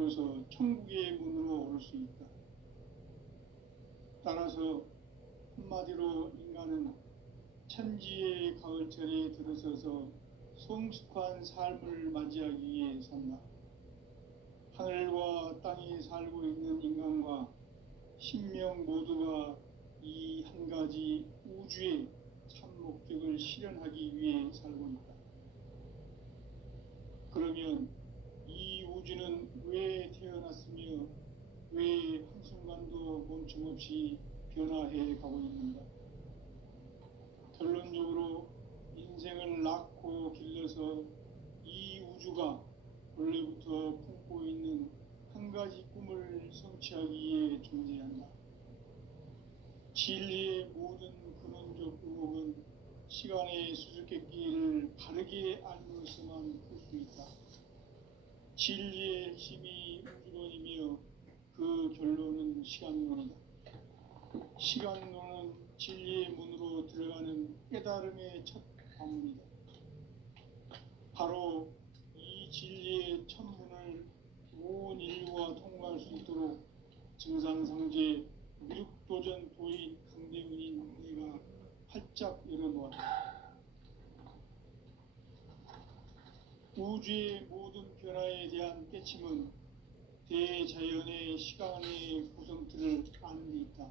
비로소 천국의 문으로 오를 수 있다. 따라서 한마디로 인간은 천지의 가을철에 들어서서 성숙한 삶을 맞이하기 위해 산다. 하늘과 땅에 살고 있는 인간과 신명 모두가 이 한 가지 우주의 참 목적을 실현하기 위해 살고 있다. 그러면 이 우주는 왜 태어났으며 왜 한순간도 멈춤없이 변화해 가고 있는가? 결론적으로 인생을 낳고 길러서 이 우주가 원래부터 품고 있는 한 가지 꿈을 성취하기 위해 존재한다. 진리의 모든 근원적 의혹은 시간의 수수께끼를 바르게 알면서만 풀 수 있다. 진리의 핵심이 우주론이며 그 결론은 시간론이다. 시간론은 진리의 문으로 들어가는 깨달음의 첫 관문이다. 바로 이 진리의 첫 문을 온 인류가 통과할 수 있도록 증산상제 미륵도전 도인 강대훈인 내가 활짝 열어놓았다. 우주의 모든 변화에 대한 깨침은 대자연의 시간의 구성틀을 아는 데 있다.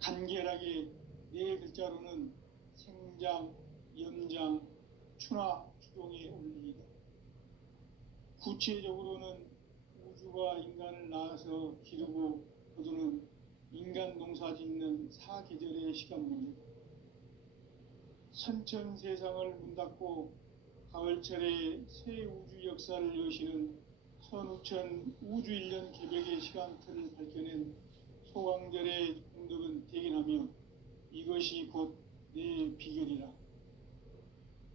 간결하게 네 글자로는 생장, 염장, 추나 추동의 원리이다. 구체적으로는 우주가 인간을 낳아서 기르고 거두는 인간 농사 짓는 사계절의 시간 문제다. 선천 세상을 문 닫고 가을철에 새 우주 역사를 여시는 선우천 우주 1년 개벽의 시간틀을 밝혀낸 소강절의 공덕은 대견하며 이것이 곧 내 비결이라.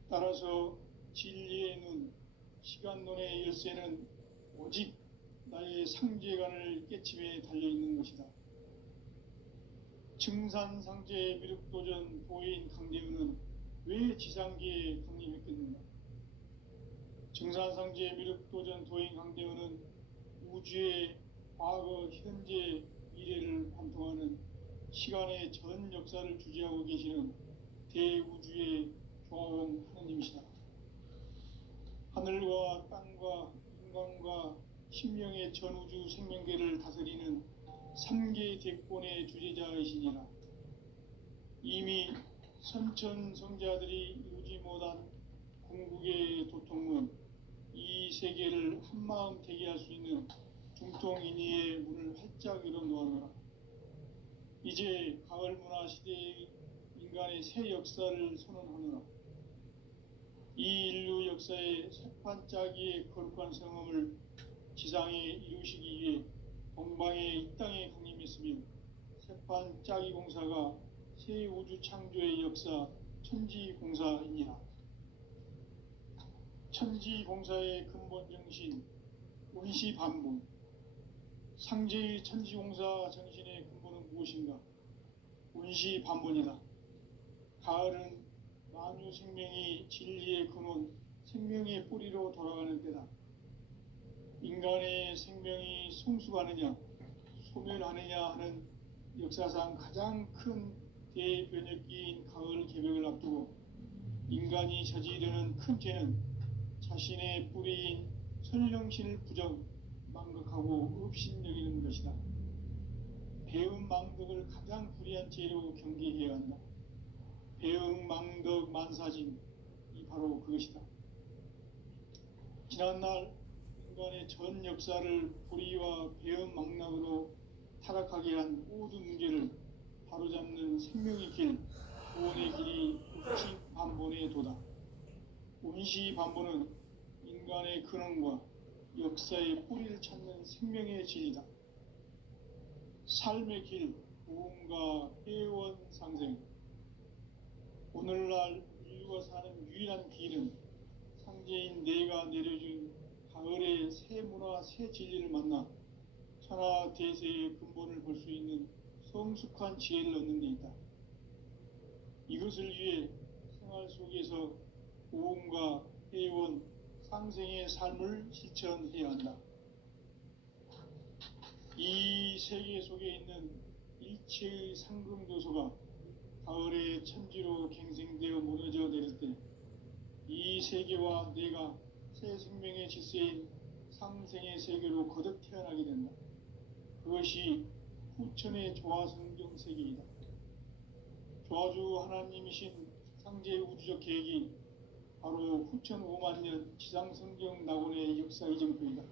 따라서 진리의 눈, 시간론의 열쇠는 오직 나의 상제관을 깨침에 달려있는 것이다. 증산상제 미륵도전 도인 강대훈은 왜 지상계에 강림했겠는가? 증산상제 미륵도전 도인 강대훈은 우주의 과거, 현재, 미래를 관통하는 시간의 전 역사를 주재하고 계시는 대우주의 조화원 하느님이시다. 하늘과 땅과 인간과 신명의 전우주 생명계를 다스리는 3계 대권의 주재자이시니라. 이미 선천성자들이 이루지 못한 궁극의 도통문, 이 세계를 한마음 되게 할 수 있는 중통인의의 문을 활짝 열어놓아노라. 이제 가을 문화 시대의 인간의 새 역사를 선언하노라. 이 인류 역사의 새판짜기의 거룩한 성험을 지상에 이루시기 위해 동방의 이 땅에 강림했으며 새판짜기 공사가 새 우주 창조의 역사 천지공사이니라. 천지공사의 근본 정신 운시반분. 상제의 천지공사 정신의 근본은 무엇인가? 운시반분이다. 가을은 만유 생명이 진리의 근원, 생명의 뿌리로 돌아가는 때다. 인간의 생명이 성숙하느냐, 소멸하느냐 하는 역사상 가장 큰 대변혁기인 가을 개벽을 앞두고 인간이 저지르는 큰 죄는 자신의 뿌리인 선령신을 부정, 망각하고 업신여기는 것이다. 배음 망덕을 가장 불의한 죄로 경계해야 한다. 배음 망덕 만사진, 이 바로 그것이다. 지난날 인간의 전 역사를 불의와 배음 망락으로 타락하게 한 모든 문제를 바로잡는 생명의 길, 구원의 길이 운시반본의 도다. 운시반본은 인간의 근원과 역사의 뿌리를 찾는 생명의 진리다. 삶의 길, 부흥과 회원 상생. 오늘날 인류가 사는 유일한 길은 상제인 내가 내려준 가을의 새 문화, 새 진리를 만나 천하 대세의 근본을 볼 수 있는 성숙한 지혜를 얻는 데 있다. 이것을 위해 생활 속에서 부흥과 회원, 상생의 삶을 실천해야 한다. 이 세계 속에 있는 일체의 상금도소가 가을의 천지로 갱생되어 무너져 내릴 때 이 세계와 내가 새 생명의 질서인 상생의 세계로 거듭 태어나게 된다. 그것이 후천의 조화성경 세계이다. 조화주 하나님이신 상제의 우주적 계획이 바로 후천 5만 년 지상성경 낙원의 역사 이정표이다.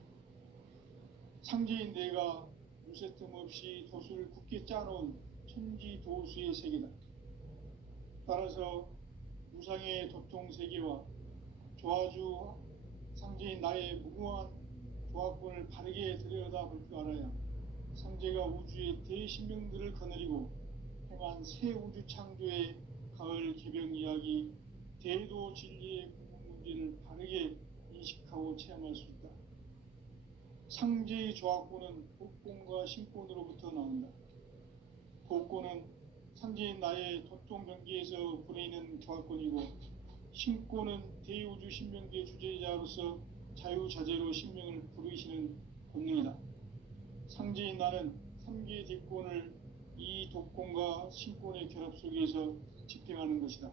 상제인 내가 무쇠 틈 없이 도수를 굳게 짜놓은 천지 도수의 세계다. 따라서 무상의 도통 세계와 조화주 상제인 나의 무궁한 조화권을 바르게 들여다볼 줄 알아야 상제가 우주의 대신명들을 거느리고 행한 새 우주 창조의 가을 개병 이야기, 대도 진리의 궁극 문제를 바르게 인식하고 체험할 수 있다. 상제의 조화권은 복권과 신권으로부터 나온다. 복권은 상제인 나의 도통 경계에서 보내는 조화권이고, 신권은 대우주 신명계 주제자로서 자유자재로 신명을 부르시는 본능이다. 상제인 나는 3개의 대권을 이 독권과 신권의 결합 속에서 집행하는 것이다.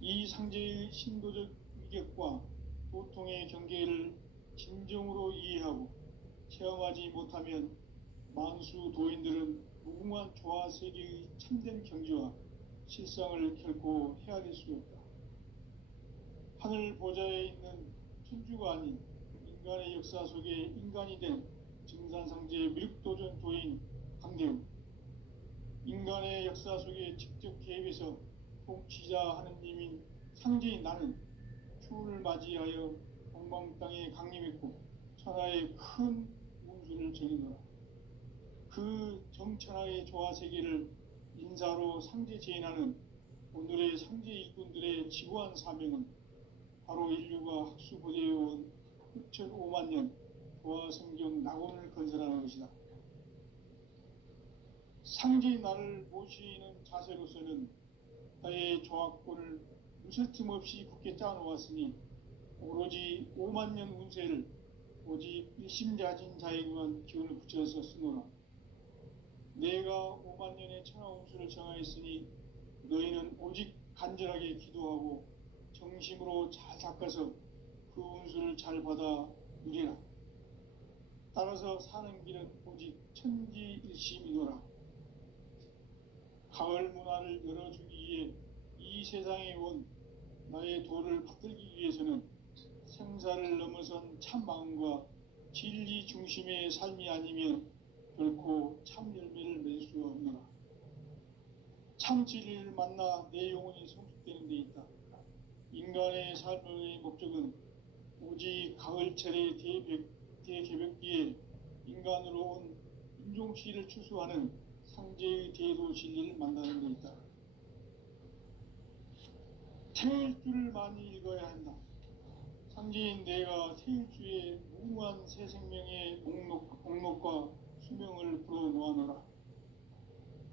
이 상제의 신도적 위격과 도통의 경계를 진정으로 이해하고 체험하지 못하면 만수 도인들은 무궁한 조화 세계의 참된 경지와 실상을 결코 헤아릴 수 없다. 하늘 보좌에 있는 천주가 아닌 인간의 역사 속에 인간이 된 증산상제의 미륵도전 도인 강대우, 인간의 역사 속에 직접 개입해서 통치자 하느님인 상제인 나는 추운을 맞이하여 동방 땅에 강림했고 천하의 큰 운수를 정의노라. 그 정천하의 조화세계를 인사로 상제 제인하는 오늘의 상제 일꾼들의 지구한 사명은 바로 인류가 학수고대해온 후천 5만 년 조화성경 낙원을 건설하는 것이다. 상제의 나를 모시는 자세로서는 나의 조화권을 무쇠틈 없이 굳게 짜놓았으니 오로지 5만 년 운세를 오직 일심자진 자에게만 기운을 붙여서 쓰노라. 내가 5만 년의 천하 운수를 정하였으니 너희는 오직 간절하게 기도하고 정심으로 잘 닦아서 그 운수를 잘 받아 누리라. 따라서 사는 길은 오직 천지일심이노라. 가을 문화를 열어주기 위해 이 세상에 온 나의 도를 받들기 위해서는 생사를 넘어선 참 마음과 진리 중심의 삶이 아니면 결코 참 열매를 맺을 수 없노라. 참 진리를 만나 내 영혼이 성숙되는 데 있다. 인간의 삶의 목적은 오직 가을철의 대개벽기에 인간으로 온 인종시를 추수하는 상제의 대도 진리를 만나는 데 있다. 태일주를 많이 읽어야 한다. 상제인 내가 태일주의 무궁한 새 생명의 목록과 수명을 불어놓아노라.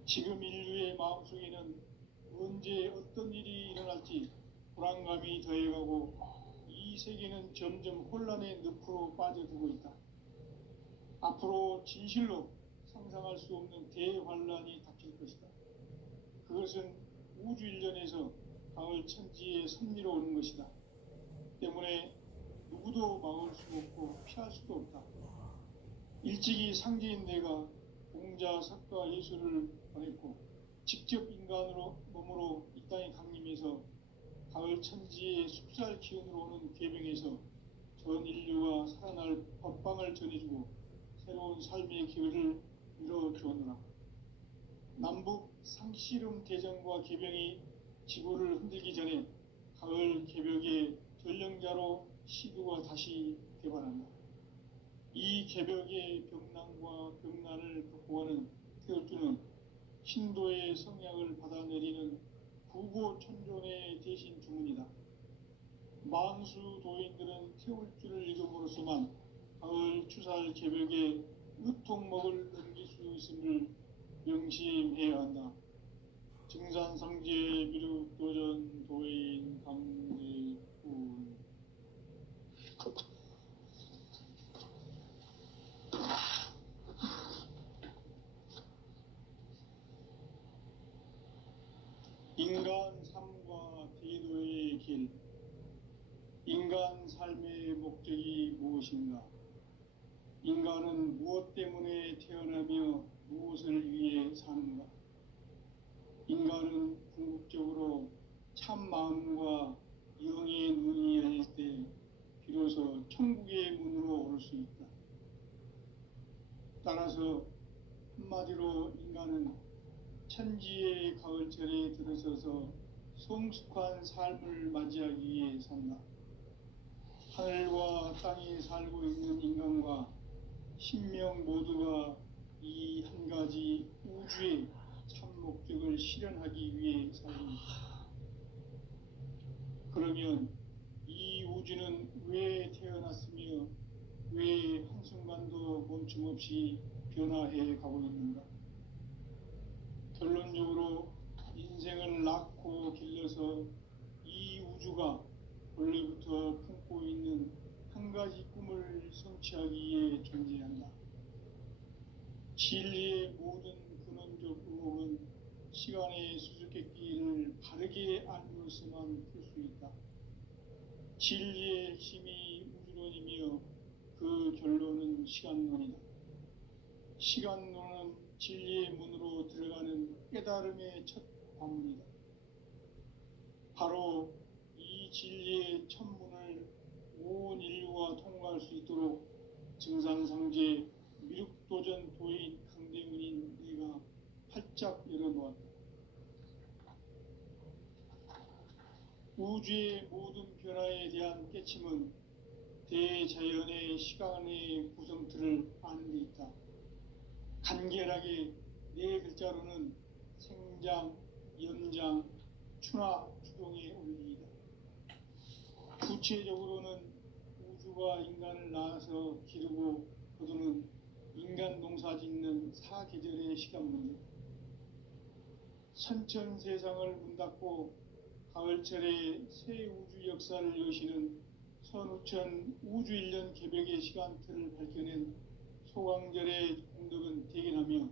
지금 인류의 마음속에는 언제 어떤 일이 일어날지 불안감이 더해가고 이 세계는 점점 혼란의 늪으로 빠져들고 있다. 앞으로 진실로 상상할 수 없는 대환란이 닥칠 것이다. 그것은 우주 일련에서 가을 천지의 섭리로 오는 것이다. 때문에 누구도 막을 수 없고 피할 수도 없다. 일찍이 상제인 내가 공자, 석가, 예수를 보냈고 직접 인간으로 몸으로 이 땅에 강림해서 가을 천지의 숲살 기운으로 오는 계명에서 전 인류가 살아날 법방을 전해주고 새로운 삶의 기회를 이뤄주었노라. 남북 상씨름 대전과 계병이 지구를 흔들기 전에 가을 개벽의 전령자로 시두가 다시 개발한다. 이 개벽의 병난과 병난을 극복하는 태울주는 신도의 성약을 받아내리는 구고천존의 대신 주문이다. 만수 도인들은 태울주를 읽음으로써만 가을 추살 개벽의 으통목을 넘길 수 있음을 명심해야 한다. 증산상제 미륵도전 도인 강제군 삶의 목적이 무엇인가? 인간은 무엇 때문에 태어나며 무엇을 위해 사는가? 인간은 궁극적으로 참 마음과 영의 눈이 열릴 때 비로소 천국의 문으로 오를 수 있다. 따라서 한마디로 인간은 천지의 가을철에 들어서서 성숙한 삶을 맞이하기 위해 산다. 하늘과 땅에 살고 있는 인간과 신명 모두가 이 한 가지 우주의 참 목적을 실현하기 위해 살고 있다. 그러면 이 우주는 왜 태어났으며 왜 한순간도 멈춤없이 변화해 가고 있는가? 결론적으로 인생을 낳고 길러서 이 우주가 원래부터 품고 있는 한 가지 꿈을 성취하기 위해 존재한다. 진리의 모든 근원적 의혹은 시간의 수수께끼를 바르게 알므로서만 풀 수 있다. 진리의 핵심이 우주론이며 그 결론은 시간론이다. 시간론은 진리의 문으로 들어가는 깨달음의 첫 관문이다. 바로 이 진리의 첫 문을 온 인류가 통과할 수 있도록 증산상제 미륵도전 도인 강대문인 내가 활짝 열어놓았다. 우주의 모든 변화에 대한 깨침은 대자연의 시간의 구성틀을 아는 데 있다. 간결하게 네 글자로는 생장, 연장, 추나 추동의 원리이다. 구체적으로는 우주가 인간을 낳아서 기르고 거두는 인간 농사 짓는 사계절의 시간 문제. 선천 세상을 문 닫고 가을철에 새 우주 역사를 여시는 선우천 우주 1년 개벽의 시간틀을 밝혀낸 소강절의 공덕은 대견하며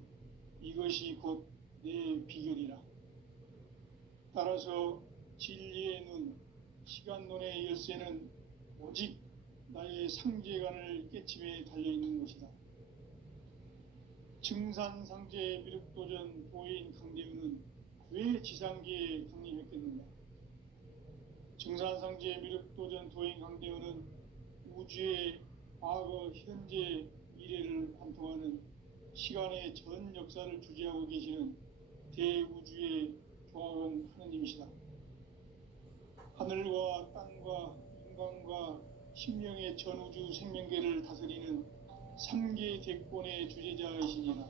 이것이 곧 내 비결이라. 따라서 진리의 눈, 시간론의 열쇠는 오직 나의 상제관을 깨침에 달려있는 것이다. 증산상제 미륵도전 도인 강대우는 왜 지상계에 강림했겠는가? 증산상제 미륵도전 도인 강대우는 우주의 과거, 현재, 미래를 관통하는 시간의 전 역사를 주재하고 계시는 대우주의 조화원 하느님이시다. 하늘과 땅과 인간과 신명의 전우주 생명계를 다스리는 3계 대권의 주재자이시니라.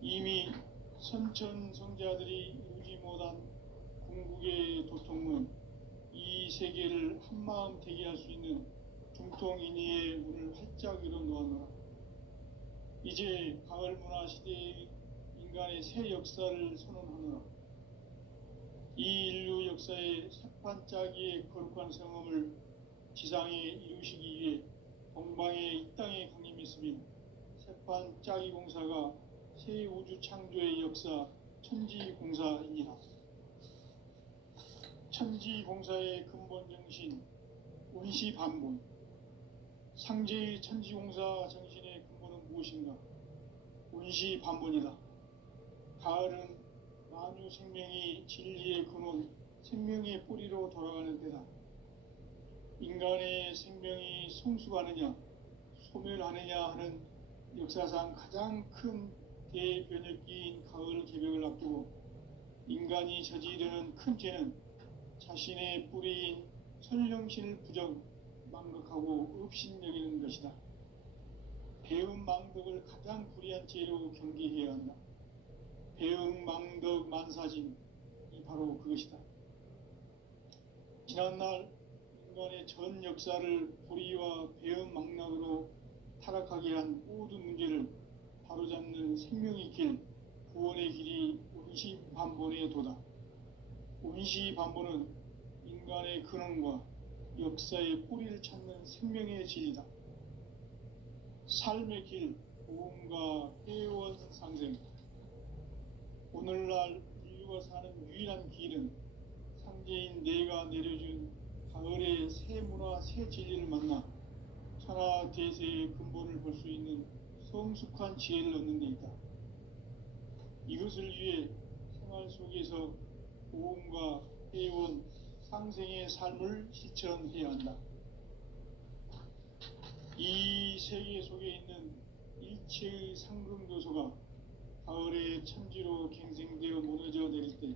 이미 선천성자들이 이루지 못한 궁극의 도통문, 이 세계를 한마음 되게 할 수 있는 중통인의의 문을 활짝 열어놓았노라. 이제 가을 문화 시대의 인간의 새 역사를 선언하노라. 이 인류 역사의 새판짜기의 거룩한 성험을 지상에 이루시기 위해 동방의 이 땅에 강림했으며 새판짜기 공사가 새 우주 창조의 역사 천지공사이니라. 천지공사의 근본 정신 원시반본. 상제의 천지공사 정신의 근본은 무엇인가? 원시반본이다. 가을은 만유 생명이 진리의 근원, 생명의 뿌리로 돌아가는 때다. 인간의 생명이 성숙하느냐, 소멸하느냐 하는 역사상 가장 큰 대변혁기인 가을 개벽을 앞두고 인간이 저지르는 큰 죄는 자신의 뿌리인 설령신을 부정, 망각하고 업신여기는 것이다. 배움 망덕을 가장 불의한 죄로 경계해야 한다. 배움 망덕 만사짐이 바로 그것이다. 지난날 인간의 전 역사를 불의와 배움 망락으로 타락하게 한 모든 문제를 바로잡는 생명의 길, 구원의 길이 원시반본의 도다. 원시반본은 인간의 근원과 역사의 뿌리를 찾는 생명의 진리다. 삶의 길, 보험과 회원 상생. 오늘날 인류가 사는 유일한 길은 상제인 내가 내려준 가을의 새 문화, 새 진리를 만나 천하 대세의 근본을 볼 수 있는 성숙한 지혜를 얻는 데 있다. 이것을 위해 생활 속에서 고음과 회원, 상생의 삶을 실천해야 한다. 이 세계 속에 있는 일체의 상승교소가 가을의 천지로 갱생되어 무너져 내릴 때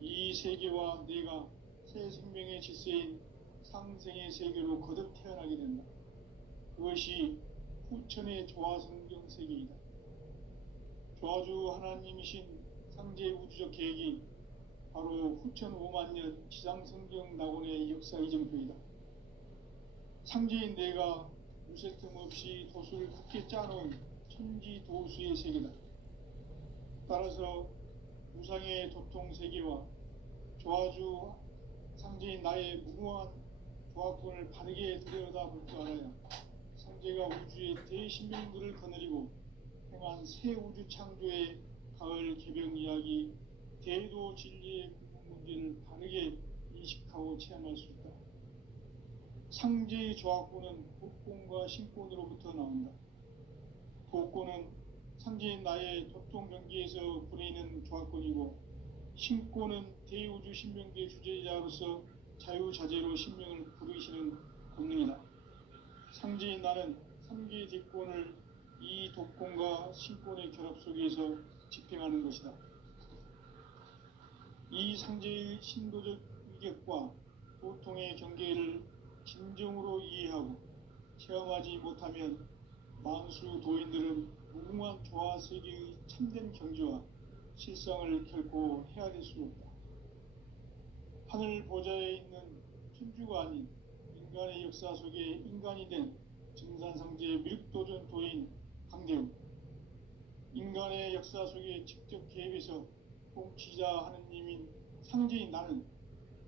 이 세계와 내가 새 생명의 질서인 상생의 세계로 거듭 태어나게 된다. 그것이 후천의 조화성경 세계이다. 조화주 하나님이신 상제 우주적 계획이 바로 후천 5만 년 지상성경 낙원의 역사 이정표이다. 상제인 내가 무쇠틈 없이 도수를 굳게 짜놓은 천지 도수의 세계다. 따라서 무상의 도통 세계와 조화주 상제인 나의 무궁한 조화권을 바르게 들여다볼 줄 알아야 상제가 우주의 대신명들을 거느리고 행한 새 우주 창조의 가을 개병 이야기, 대도 진리의 궁극 문제를 바르게 인식하고 체험할 수 있다. 상제의 조화권은 복권과 신권으로부터 나온다. 복권은 상제인 나의 도통 경계에서 부리는 조화권이고, 신권은 대우주 신명계 주제자로서 자유자재로 신명을 부르시는 권능이다. 상제인 나는 3개의 대권을 이 독권과 신권의 결합 속에서 집행하는 것이다. 이 상제의 신도적 위격과 도통의 경계를 진정으로 이해하고 체험하지 못하면 만수 도인들은 무궁한 조화 세계의 참된 경지와 실상을 결코 헤아릴 수 없다. 하늘 보좌에 있는 천주가 아닌 인간의 역사 속에 인간이 된 증산상제의 밀도전 도인 강대우, 인간의 역사 속에 직접 개입해서 통치자 하느님인 상제인 나는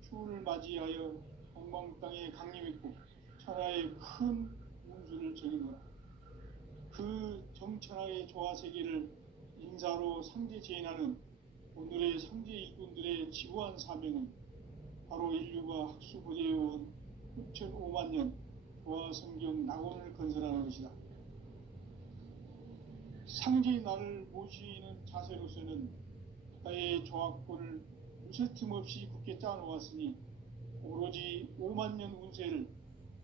추운을 맞이하여 동방 땅에 강림했고 천하의 큰 운수를 적인노라. 그 정천하의 조화 세계를 인사로 상제 제인하는 오늘의 상제 일꾼들의 지구한 사명은 바로 인류가 학수고대해온 6,5만 년 조화 성경 낙원을 건설하는 것이다. 상제의 나를 모시는 자세로서는 나의 조화권을 무쇠틈 없이 굳게 짜놓았으니 오로지 5만 년 운세를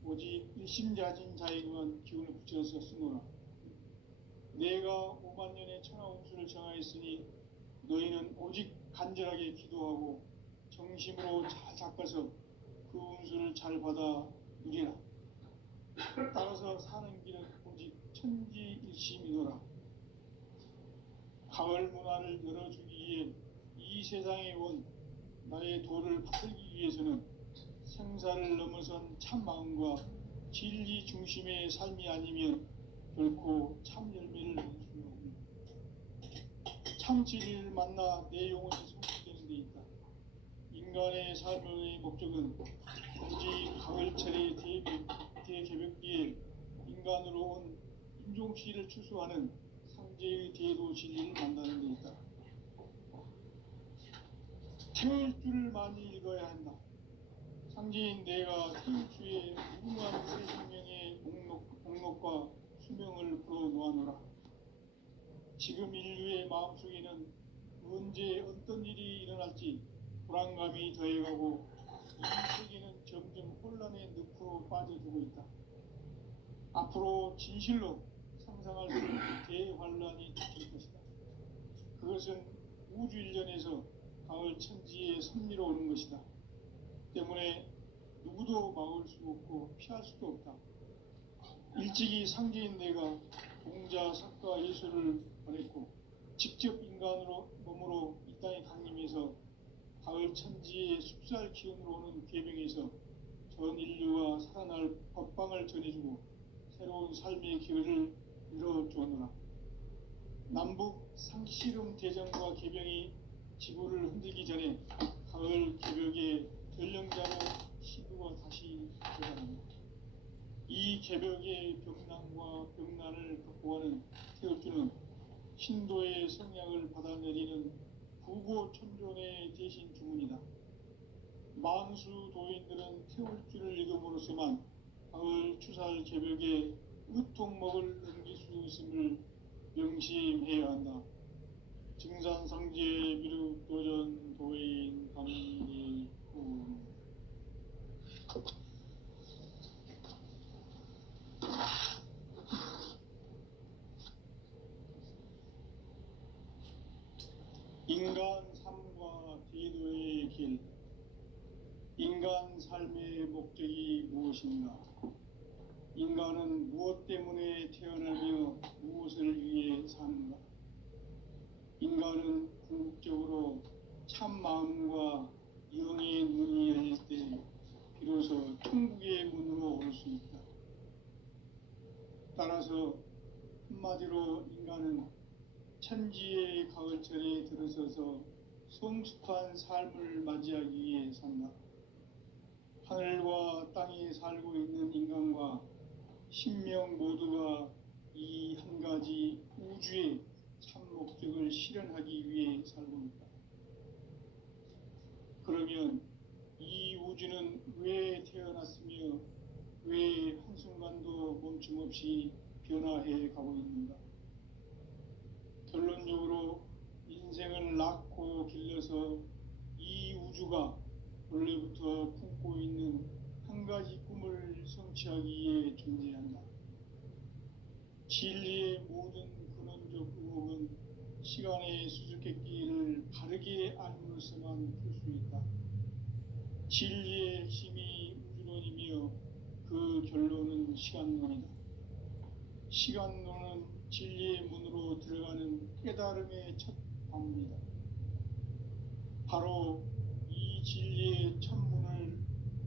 오직 일심자진 자에게만 기운을 붙여서 쓰노라. 내가 5만 년의 천하 운수를 정하였으니 너희는 오직 간절하게 기도하고 정심으로 잘 닦아서 그 운수를 잘 받아 누리라. 따라서 사는 길은 오직 천지일심이노라. 가을 문화를 열어주기 위해 이 세상에 온 나의 도를 받들기 위해서는 생사를 넘어선 참 마음과 진리 중심의 삶이 아니면 결코 참 열매를 얻을 수 없는 참 진리를 만나 내 영혼이 성취되는 데 있다. 인간의 삶의 목적은 오직 가을철의 대개벽기에 인간으로 온 인종시를 추수하는 상제의 대도 진리를 만나는 데 있다. 태울 줄을 많이 읽어야 한다. 상제인 내가 태울 주의 무궁한 새 생명의 목록과 수명을 풀어놓아노라. 지금 인류의 마음속에는 언제 어떤 일이 일어날지 불안감이 더해가고 이 세계는 점점 혼란의 늪으로 빠져들고 있다. 앞으로 진실로 상상할 수 없는 대환란이 닥칠 것이다. 그것은 우주 일전에서 가을 천지의 섭리로 오는 것이다. 때문에 누구도 막을 수 없고 피할 수도 없다. 일찍이 상제인 내가 공자, 석가, 예수를 보냈고 직접 인간으로 몸으로 이 땅에 강림해서 가을 천지의 숲살 기운으로 오는 계명에서 전 인류와 살아날 법방을 전해주고 새로운 삶의 기회를 열어주었노라. 남북 상씨름 대전과 계병이 지구를 흔들기 전에 가을 개벽의 전령자로 시구가 다시 되어갑니다. 이 개벽의 병난과 병난을 극복하는 태울주는 신도의 성향을 받아내리는 부고천존의 대신 주문이다. 만수 도인들은 태울 줄을 익음으로써만 가을 추살 개벽에 으통먹을 넘길 수 있음을 명심해야 한다. 증산상제 미륵도전 도인 감리후. 인간 삶과 대도의 길. 인간 삶의 목적이 무엇인가? 인간은 무엇 때문에 태어나며 무엇을 위해 사는가? 인간은 궁극적으로 참 마음과 영의 눈이 열릴 때 비로소 천국의 문으로 올 수 있다. 따라서 한마디로 인간은 천지의 가을철에 들어서서 성숙한 삶을 맞이하기 위해 산다. 하늘과 땅에 살고 있는 인간과 신명 모두가 이 한 가지 우주의 참 목적을 실현하기 위해 살고 있다. 그러면 이 우주는 왜 태어났으며 왜 한순간도 멈춤 없이 변화해 가고 있는가? 결론적으로 인생을 낳고 길러서 이 우주가 원래부터 품고 있는 한 가지 꿈을 성취하기 위해 존재한다. 진리의 모든 근원적 의혹은 시간의 수수께끼를 바르게 알므로서만 풀 수 있다. 진리의 핵심이 우주론이며 그 결론은 시간론이다. 시간론은 진리의 문으로 들어가는 깨달음의 첫 방문이다. 바로 이 진리의 첫 문을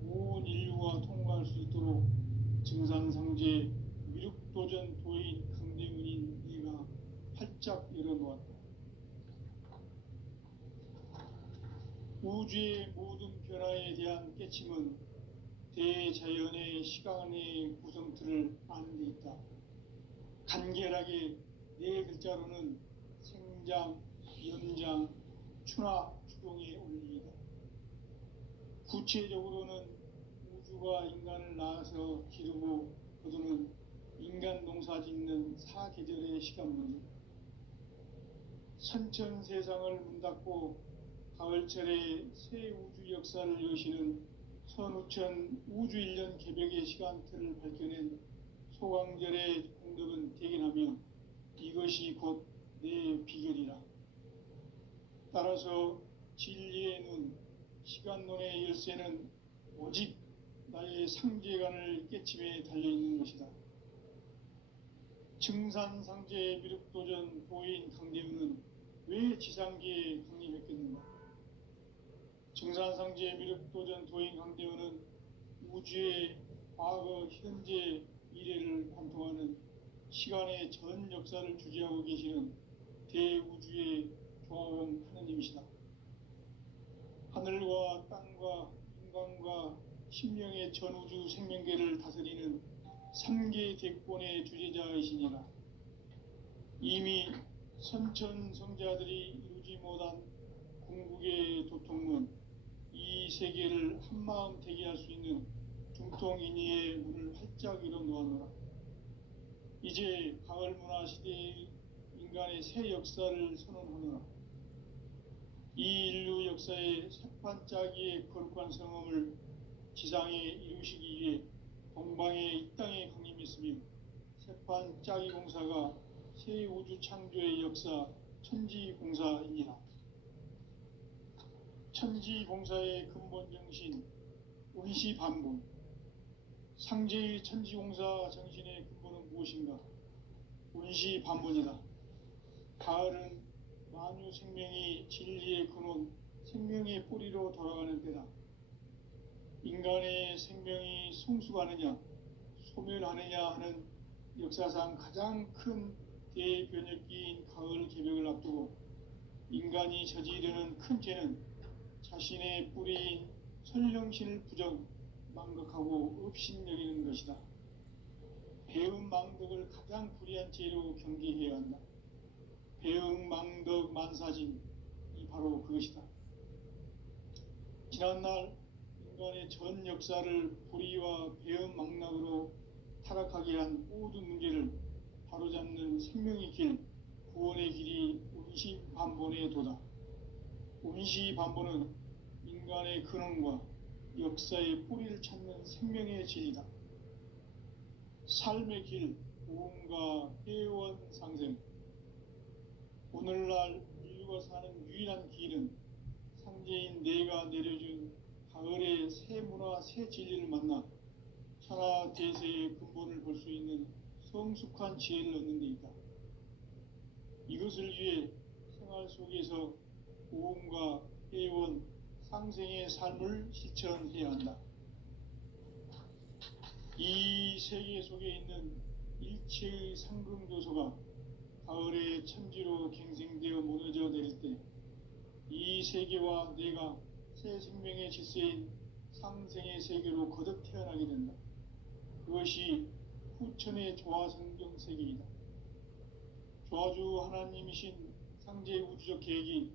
온 인류가 통과할 수 있도록 증산상제 미륵도전 도인 강대문인 네가 활짝 열어놓았다. 우주의 모든 변화에 대한 깨침은 대자연의 시간의 구성틀을 아는 데 있다. 간결하게 네 글자로는 생장, 연장, 추나 추동의 원리이다. 구체적으로는 우주가 인간을 낳아서 기르고 거두는 인간 농사 짓는 사계절의 시간문이다. 선천 세상을 문 닫고 가을철에 새 우주 역사를 여시는 선우천 우주 1년 개벽의 시간틀을 밝혀낸 소강절의 공덕은 대견하며 이것이 곧 내 비결이라. 따라서 진리의 눈, 시간론의 열쇠는 오직 나의 상제관을 깨침에 달려있는 것이다. 증산상제 미륵도전 도인 강대훈은 왜 지상계에 강림했겠는가? 증산상제 미륵도전 도인 강대훈은 우주의 과거, 현재, 미래를 관통하는 시간의 전 역사를 주재하고 계시는 대우주의 조화원 하느님이시다. 하늘과 땅과 인간과 신명의 전우주 생명계를 다스리는 3계 대권의 주재자이시니라. 이미 선천성자들이 이루지 못한 궁극의 도통문, 이 세계를 한마음 되게 할 수 있는 중통인의의 문을 활짝 열어 놓았노라. 이제 가을 문화 시대의 인간의 새 역사를 선언하노라. 이 인류 역사의 새반짝이의 거룩한 성험을 지상에 이루시기 위해 동방의 이 땅에 강림했으며 새반짝이 공사가 새 우주 창조의 역사 천지공사이니라. 천지공사의 근본 정신 원시반본. 상제의 천지공사 정신의 근본은 무엇인가? 원시반본이다. 가을은 만유 생명이 진리의 근원, 생명의 뿌리로 돌아가는 때다. 인간의 생명이 성숙하느냐, 소멸하느냐 하는 역사상 가장 큰 대변혁기인 가을 개벽을 앞두고 인간이 저지르는 큰 죄는 자신의 뿌리인 설령신을 부정, 망덕하고 업신여기는 것이다. 배움 망덕을 가장 불의한 죄로 경계해야 한다. 배움 망덕 만사진이 바로 그것이다. 지난날 인간의 전 역사를 불의와 배은망락으로 타락하게 한 모든 문제를 바로잡는 생명의 길, 구원의 길이 운시반본의 도다. 운시반본은 인간의 근원과 역사의 뿌리를 찾는 생명의 진리다. 삶의 길, 보험과 회원 상생. 오늘날 인류가 사는 유일한 길은 상제인 내가 내려준 가을의 새 문화, 새 진리를 만나 천하 대세의 근본을 볼 수 있는 성숙한 지혜를 얻는 데 있다. 이것을 위해 생활 속에서 보험과 회원, 상생의 삶을 실천해야 한다. 이 세계 속에 있는 일체의 상금교소가 가을의 천지로 갱생되어 무너져 내릴 때 이 세계와 내가 새 생명의 질서인 상생의 세계로 거듭 태어나게 된다. 그것이 후천의 조화성경 세계이다. 조화주 하나님이신 상제의 우주적 계획이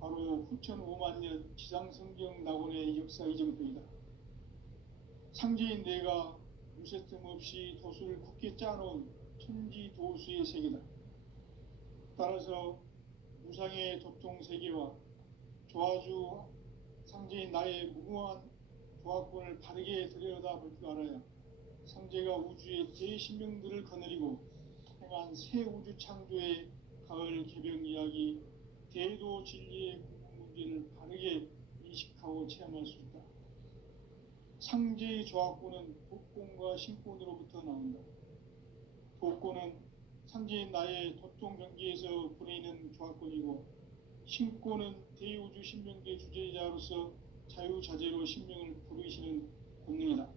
바로 후천 5만 년 지상성경 낙원의 역사 이정표이다. 상제인 내가 무쇠뜸 없이 도수를 굳게 짜놓은 천지 도수의 세계다. 따라서 무상의 도통 세계와 조화주 상제인 나의 무궁한 조화권을 바르게 들여다볼 줄 알아야 상제가 우주의 제10명들을 거느리고 행한 새 우주 창조의 가을 개병 이야기, 대도 진리의 궁극 문제를 바르게 인식하고 체험할 수 있다. 상제의 조화권은 독권과 신권으로부터 나온다. 독권은 상제인 나의 도통 경계에서 보내는 조화권이고, 신권은 대우주 신명계 주제자로서 자유자재로 신명을 부르시는 권능이다.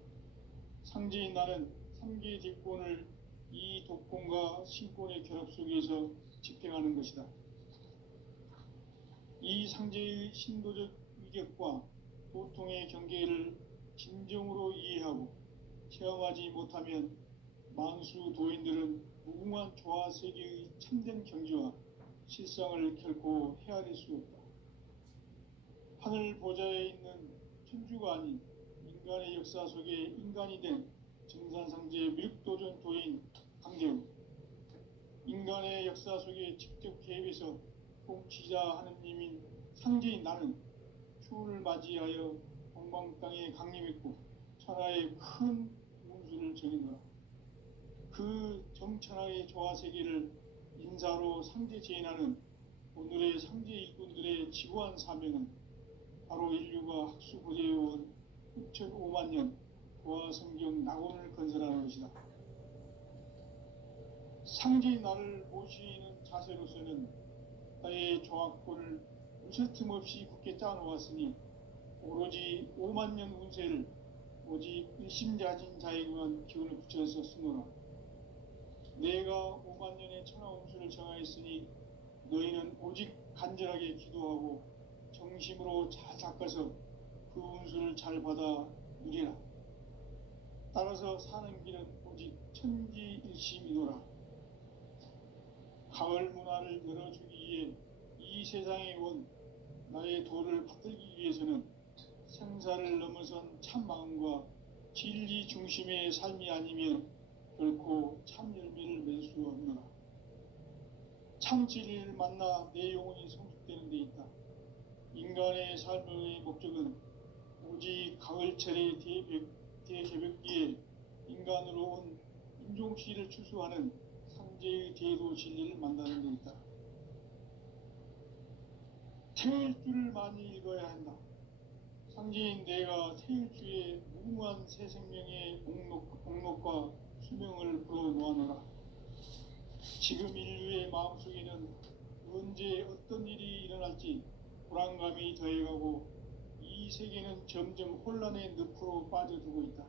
상제인 나는 3개의 뒷권을 이 독권과 신권의 결합 속에서 집행하는 것이다. 이 상제의 신도적 위격과 도통의 경계를 진정으로 이해하고 체험하지 못하면 만수 도인들은 무궁한 조화세계의 참된 경지와 실상을 결코 헤아릴 수 없다. 하늘 보좌에 있는 천주가 아닌 인간의 역사 속에 인간이 된 정산상제의 밀도전 도인 강재우, 인간의 역사 속에 직접 개입해서 통치자 하느님인 상제인 나는 추운을 맞이하여 동방 땅에 강림했고 천하의 큰 운수를 전해노라. 그 정천하의 조화세계를 인사로 상제 제인하는 오늘의 상제 일꾼들의 지구한 사명은 바로 인류가 학수고대해온 후천 5만 년 조화성경 낙원을 건설하는 것이다. 상제인 나를 모시는 자세로서는 나의 조화권을 무쇠틈 없이 굳게 짜놓았으니 오로지 5만 년 운세를 오직 일심자진 자에게만 기운을 붙여서 쓰노라. 내가 5만 년의 천하 운수를 정하였으니 너희는 오직 간절하게 기도하고 정심으로 잘 닦아서 그 운수를 잘 받아 누리라. 따라서 사는 길은 오직 천지일심이노라. 가을 문화를 열어주기 위해 이 세상에 온 나의 도를 받들기 위해서는 생사를 넘어선 참마음과 진리 중심의 삶이 아니면 결코 참 열매를 맺을 수 없노라. 참 진리를 만나 내 영혼이 성숙되는 데 있다. 인간의 삶의 목적은 오직 가을철의 대개벽기에 인간으로 온 인종시를 추수하는 상제의 대도 진리를 만나는 데 있다. 태일주를 많이 읽어야 한다. 상제인 내가 태일주의 무궁한 새 생명의 목록과 수명을 불어놓아노라. 지금 인류의 마음속에는 언제 어떤 일이 일어날지 불안감이 더해가고 이 세계는 점점 혼란의 늪으로 빠져들고 있다.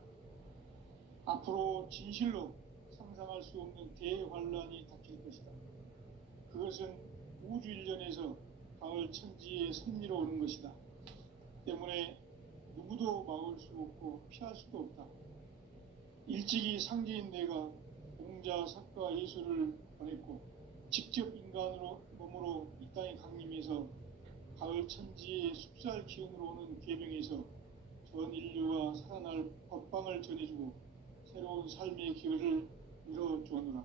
앞으로 진실로 상상할 수 없는 대환란이 닥칠 것이다. 그것은 우주 일련에서 가을 천지의 섭리로 오는 것이다. 때문에 누구도 막을 수 없고 피할 수도 없다. 일찍이 상제인 내가 공자, 사과, 예수를 보냈고 직접 인간으로 몸으로 이 땅에 강림해서 가을 천지의 숲살 기운으로 오는 계명에서 전 인류가 살아날 법방을 전해주고 새로운 삶의 기회를 열어주었노라.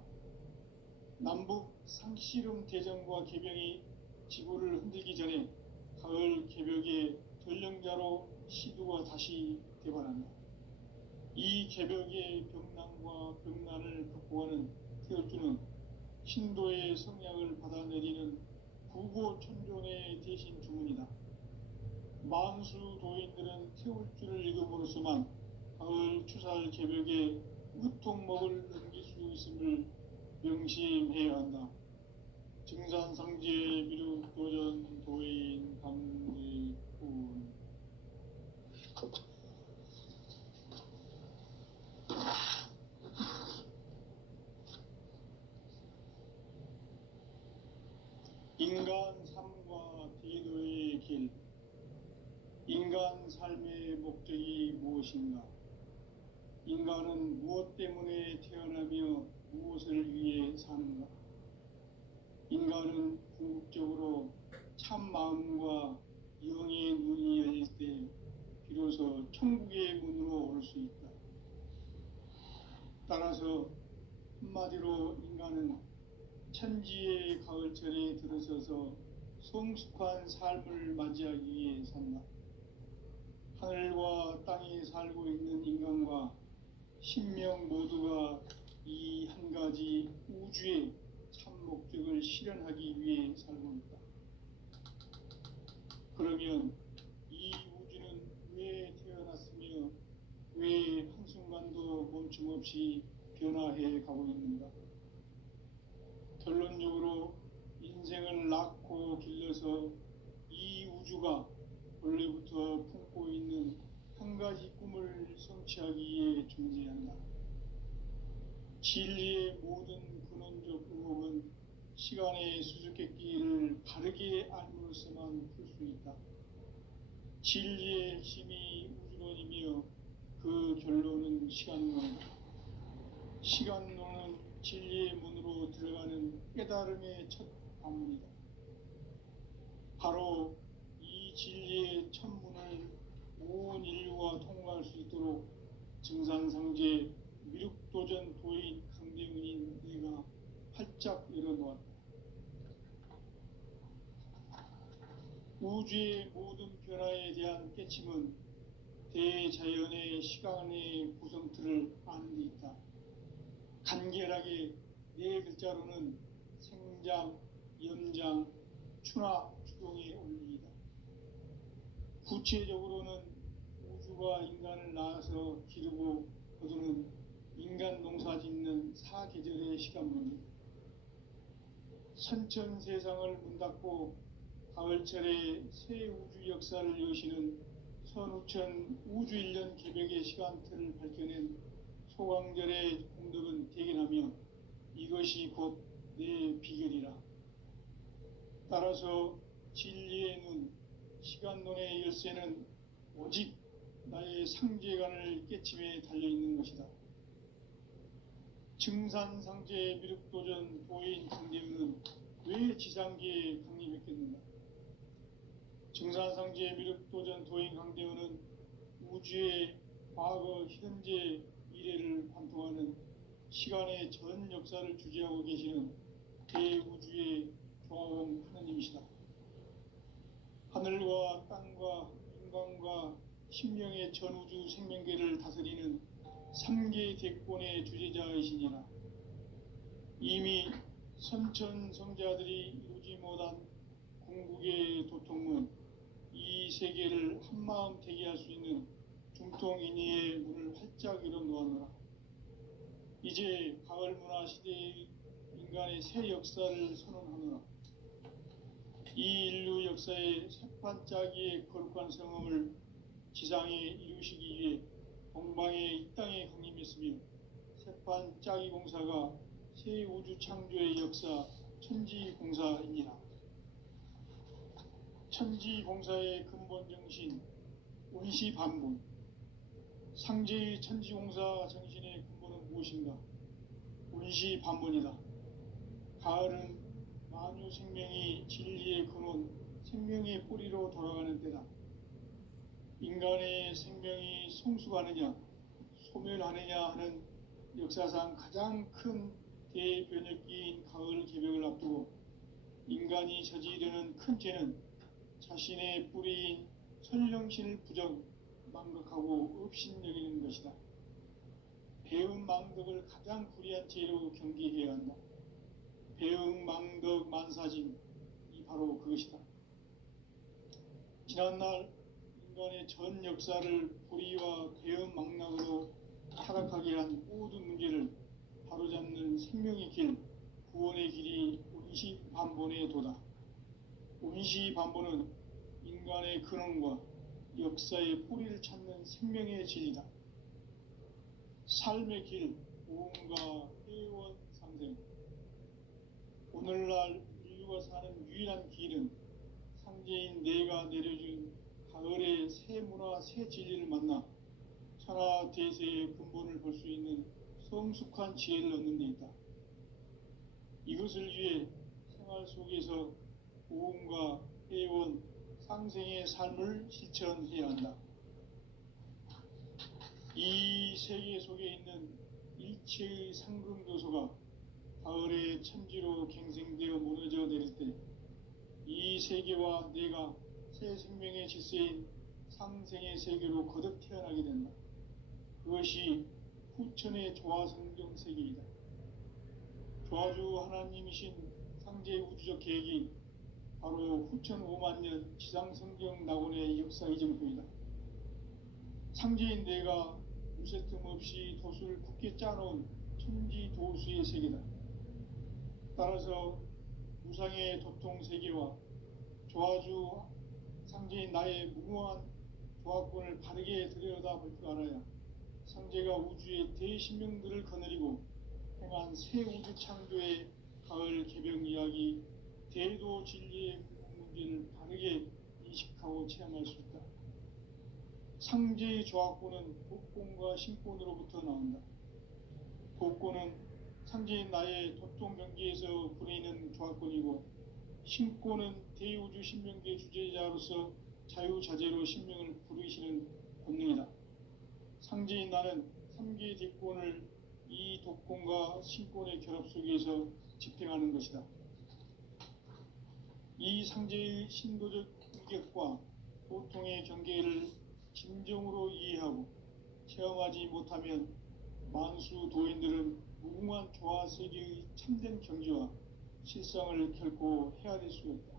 남북 상씨름 대전과 개병이 지구를 흔들기 전에 가을 개벽의 전령자로 시두가 다시 대발한다. 이 개벽의 병난과 병난을 극복하는 태어주는 신도의 성약을 받아내리는 구고천존의 대신 주문이다. 만수 도인들은 태울주를 읽음으로써만 가을 추살 개벽의 우통목을 넘길 수 있음을 명심해야 한다. 증산상제 미륵도전 도인 강리군. 인간 삶과 대도의 길. 인간 삶의 목적이 무엇인가? 인간은 무엇 때문에 태어나며 무엇을 위해 사는가? 인간은 궁극적으로 참 마음과 영의 눈이 열릴 때 비로소 천국의 문으로 올 수 있다. 따라서 한마디로 인간은 천지의 가을철에 들어서서 성숙한 삶을 맞이하기 위해 산다. 하늘과 땅에 살고 있는 인간과 신명 모두가 이 한 가지 우주의 참 목적을 실현하기 위해 살고 있다. 그러면 이 우주는 왜 태어났으며 왜 한순간도 멈춤없이 변화해 가고 있는가? 결론적으로 인생을 낳고 길러서 이 우주가 원래부터 품고 있는 한 가지 꿈을 성취하기 위해 존재한다. 진리의 모든 근원적 의혹은 시간의 수수께끼를 바르게 알므로써만 풀 수 있다. 진리의 핵심이 우주론이며 그 결론은 시간론이다. 시간론은 진리의 문으로 들어가는 깨달음의 첫 관문이다. 바로 이 진리의 첫 문을 온 인류가 통과할 수 있도록 증산상제 미륵도전 도인 강대문인 내가 활짝 열어놓았다. 우주의 모든 변화에 대한 깨침은 대자연의 시간의 구성틀을 아는 데 있다. 간결하게 네 글자로는 생장, 연장, 추나 추동의 원리이다. 구체적으로는 우주가 인간을 낳아서 기르고 거두는 인간 농사 짓는 사계절의 시간문이다. 선천세상을 문닫고 가을철에 새 우주 역사를 여시는 선우천 우주일년 개벽의 시간틀을 밝혀낸 소강절의 공덕은 대견하며 이것이 곧 내 비결이라. 따라서 진리의 눈, 시간론의 열쇠는 오직 나의 상제관을 깨침에 달려있는 것이다. 증산상제 미륵도전 도인 강대우는 왜 지상계에 강림했겠는가? 증산상제 미륵도전 도인 강대우는 우주의 과거, 현재, 미래를 관통하는 시간의 전 역사를 주재하고 계시는 대우주의 종합원 하느님이시다. 하늘과 땅과 인간과 신명의 전우주 생명계를 다스리는 3개 대권의 주재자이시니라. 이미 선천성자들이 이루지 못한 궁극의 도통은 이 세계를 한마음 되게 할 수 있는 중통인의의 문을 활짝 열어놓았노라. 이제 가을 문화 시대의 인간의 새 역사를 선언하노라. 이 인류 역사의 새판짜기의 거룩한 성음을 지상에 이루시기 위해 동방의 이 땅에 강림했으며 새판짜기 공사가 새 우주 창조의 역사 천지공사이니라. 천지공사의 근본 정신 원시반분. 상제의 천지공사 정신의 근본은 무엇인가? 원시반분이다. 가을은 만유 생명이 진리의 근원, 생명의 뿌리로 돌아가는 때다. 인간의 생명이 성숙하느냐 소멸하느냐 하는 역사상 가장 큰 대변혁기인 가을 개벽을 앞두고 인간이 저지르는 큰 죄는 자신의 뿌리인 선령신을 부정, 망각하고 업신여기는 것이다. 배은 망덕을 가장 불의한 죄로 경계해야 한다. 배은 망덕 만사짐이 바로 그것이다. 지난날 인간의 전 역사를 불의와 배은 망락으로 타락하게 한 모든 문제를 바로잡는 생명의 길, 구원의 길이 운시반본의 도다. 운시반본은 인간의 근원과 역사의 뿌리를 찾는 생명의 진리다. 삶의 길, 오음과 회원 상생. 오늘날 인류가 사는 유일한 길은 상제인 내가 내려준 가을의 새 문화, 새 진리를 만나 천하 대세의 근본을 볼 수 있는 성숙한 지혜를 얻는 데 있다. 이것을 위해 생활 속에서 오음과 회원, 상생의 삶을 실천해야 한다. 이 세계 속에 있는 일체의 상금교소가 가을의 천지로 갱생되어 무너져 내릴 때 이 세계와 내가 새 생명의 질서인 상생의 세계로 거듭 태어나게 된다. 그것이 후천의 조화성경 세계이다. 조화주 하나님이신 상제 우주적 계획이 바로 후천 5만년 지상성경 낙원의 역사 이정표이다. 상제인 내가 무쇠 틈 없이 도수를 굳게 짜놓은 천지 도수의 세계다. 따라서 무상의 도통 세계와 조화주 상제인 나의 무궁한 조화권을 바르게 들여다볼 줄 알아야 상제가 우주의 대신명들을 거느리고 행한 새 우주 창조의 가을 개벽 이야기, 대도 진리의 문제를 바르게 인식하고 체험할 수 있다. 상제의 조화권은 복권과 신권으로부터 나온다. 복권은 상제인 나의 도통 경계에서 부리는 조화권이고, 신권은 대우주 신명계 주제자로서 자유자재로 신명을 부르시는 본능이다. 상제인 나는 3개 뒷권을 이 독권과 신권의 결합 속에서 집행하는 것이다. 이 상제의 신도적 인격과 도통의 경계를 진정으로 이해하고 체험하지 못하면 만수 도인들은 무궁한 조화 세계의 참된 경지와 실상을 결코 헤아릴 수가 있다.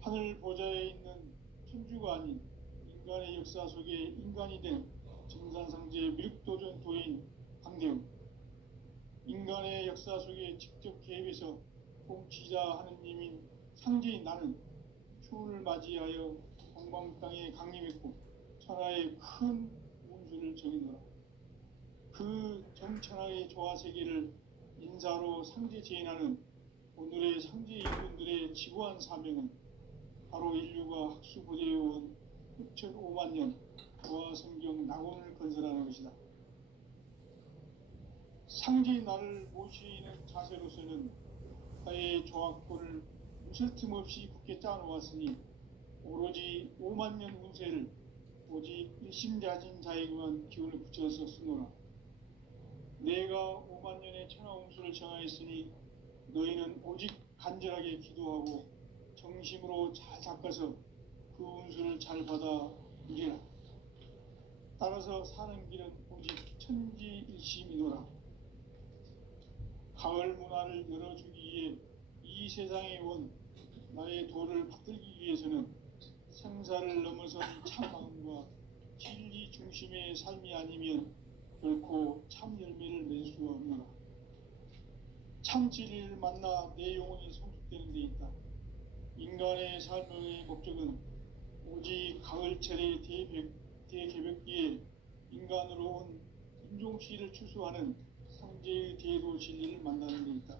하늘 보좌에 있는 천주가 아닌 인간의 역사 속에 인간이 된 정산상제의 밀도전 도인 강대웅, 인간의 역사 속에 직접 개입해서 통치자 하느님인 상제인 나는 추운을 맞이하여 동방 땅에 강림했고 천하의 큰 운수를 정해놓으라. 그 정천하의 조화 세계를 인사로 상제 제인하는 오늘의 상제 인분들의 지구한 사명은 바로 인류가 학수부대해온 6,5만 년 조화 성경 낙원을 건설하는 것이다. 상제인 나를 모시는 자세로서는 나의 조화권을 무술 틈 없이 굳게 짜놓았으니 오로지 5만 년 운세를 오직 일심자진 자에게만 기운을 붙여서 쓰노라. 내가 5만 년의 천하 운수를 정하였으니 너희는 오직 간절하게 기도하고 정심으로 잘 닦아서 그 운수를 잘 받아 누리라. 따라서 사는 길은 오직 천지일심이노라. 가을 문화를 열어주기 위해 이 세상에 온 나의 도를 받들기 위해서는 생사를 넘어선 참마음과 진리 중심의 삶이 아니면 결코 참 열매를 낼 수 없노라. 참 진리를 만나 내 영혼이 성숙되는 데 있다. 인간의 삶의 목적은 오직 가을철의 대개벽기에 인간으로 온 인종씨를 추수하는 상제의 대도 진리를 만나는 데 있다.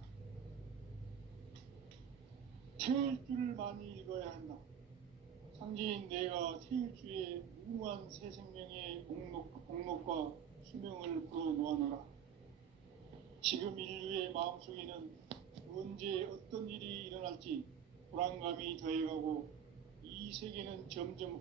태일주를 많이 읽어야 한다. 상제인 내가 태일주의 무궁한 새 생명의 공록과 수명을 불어놓아노라. 지금 인류의 마음속에는 언제 어떤 일이 일어날지 불안감이 더해가고 이 세계는 점점